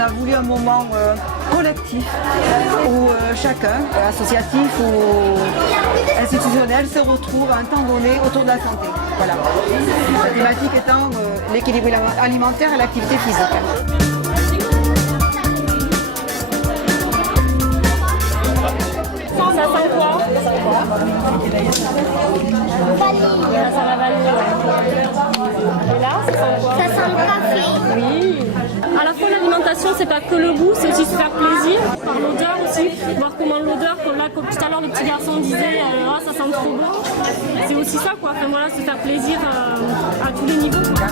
a voulu un moment collectif où chacun, associatif ou institutionnel, se retrouve à un temps donné autour de la santé. Voilà. La thématique étant l'équilibre alimentaire et l'activité physique. Ça sent quoi? Ça va vanille. Et là, ça sent quoi? Ça sent le café. Oui. À la fois l'alimentation, c'est pas que le goût, c'est aussi se faire plaisir. Par l'odeur aussi, voir comment l'odeur, comme là, comme tout à l'heure, le petit garçon disait, ah, ça sent trop bon. C'est aussi ça, quoi. Enfin voilà, se faire plaisir à tous les niveaux, quoi.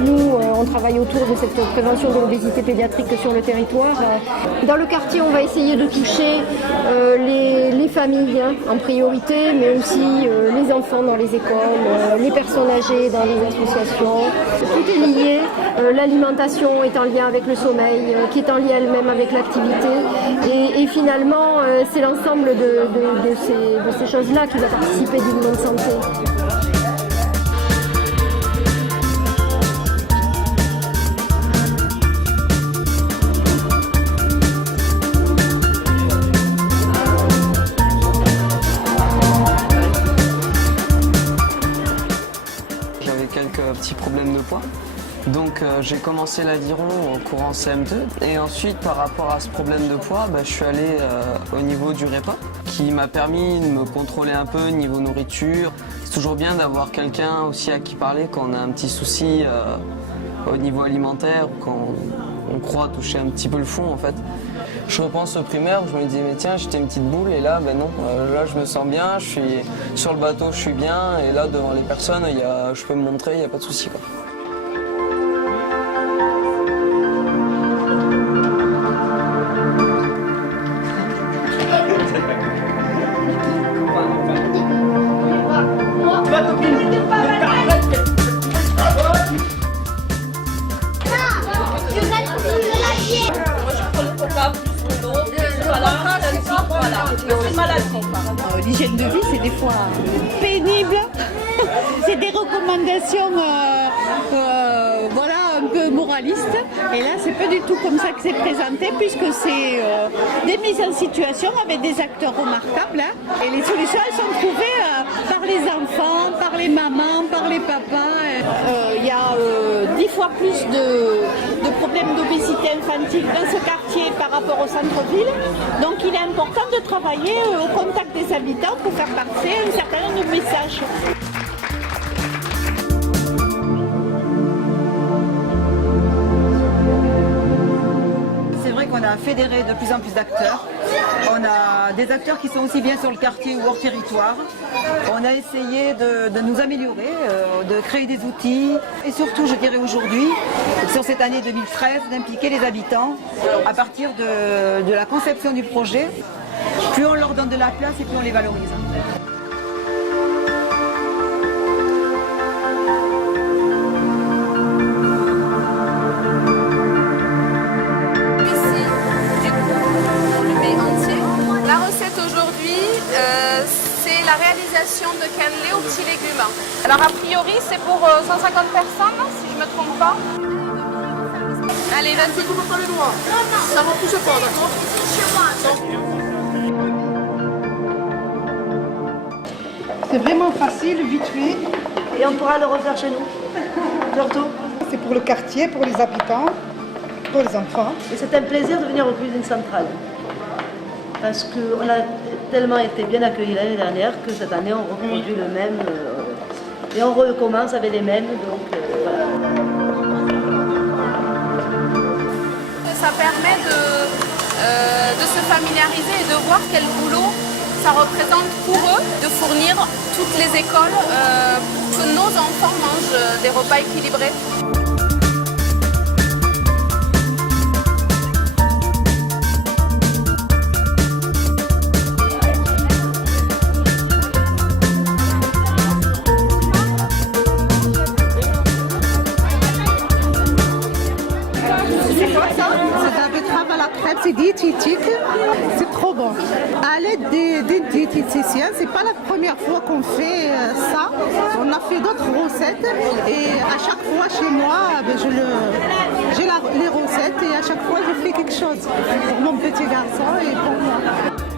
Nous, on travaille autour de cette prévention de l'obésité pédiatrique sur le territoire. Dans le quartier, on va essayer de toucher les familles en priorité, mais aussi les enfants dans les écoles, les personnes âgées dans les associations. Tout est lié. L'alimentation est en lien avec le sommeil, qui est en lien elle-même avec l'activité. Et finalement, c'est l'ensemble de ces choses-là qui va participer d'une bonne santé. Quelques petits problèmes de poids. Donc j'ai commencé l'aviron en courant CM2 et ensuite par rapport à ce problème de poids, je suis allé au niveau du repas qui m'a permis de me contrôler un peu niveau nourriture. C'est toujours bien d'avoir quelqu'un aussi à qui parler quand on a un petit souci au niveau alimentaire, quand on croit toucher un petit peu le fond en fait. Je repense au primaire, je me disais mais tiens j'étais une petite boule et là non, là je me sens bien, je suis sur le bateau, je suis bien et là devant les personnes je peux me montrer, il n'y a pas de souci quoi. L'hygiène de vie, c'est des fois pénible. C'est des recommandations un peu moralistes. Et là, c'est pas du tout comme ça que c'est présenté, puisque c'est des mises en situation avec des acteurs remarquables. Et les solutions, elles sont trouvées par les enfants, par les mamans, par les papas. Il y a 10 fois plus de problèmes d'obésité infantile dans ce quartier par rapport au centre-ville. Donc il est important de travailler au contact des habitants pour faire passer un certain nombre de messages. C'est vrai qu'on a fédéré de plus en plus d'acteurs. On a des acteurs qui sont aussi bien sur le quartier ou hors territoire. On a essayé de nous améliorer, de créer des outils et surtout, je dirais aujourd'hui, sur cette année 2013, d'impliquer les habitants à partir de la conception du projet. Plus on leur donne de la place et plus on les valorise. La réalisation de cannelés aux petits légumes. Alors a priori c'est pour 150 personnes si je ne me trompe pas. Allez vas-y. Tu ne pas les doigts. Ça ne touche pas, d'accord? C'est vraiment facile, vite fait. Et on pourra le refaire chez nous. Surtout. C'est pour le quartier, pour les habitants, pour les enfants. Et c'est un plaisir de venir au cuisine centrale. Parce qu'on a tellement été bien accueillis l'année dernière que cette année on reproduit le même et on recommence avec les mêmes. Donc voilà. Ça permet de se familiariser et de voir quel boulot ça représente pour eux de fournir toutes les écoles pour que nos enfants mangent des repas équilibrés. C'est diététique, c'est trop bon. À l'aide des diététiciens, c'est pas la première fois qu'on fait ça. On a fait j'ai d'autres recettes et à chaque fois chez moi, j'ai les recettes et à chaque fois je fais quelque chose pour mon petit garçon et pour moi.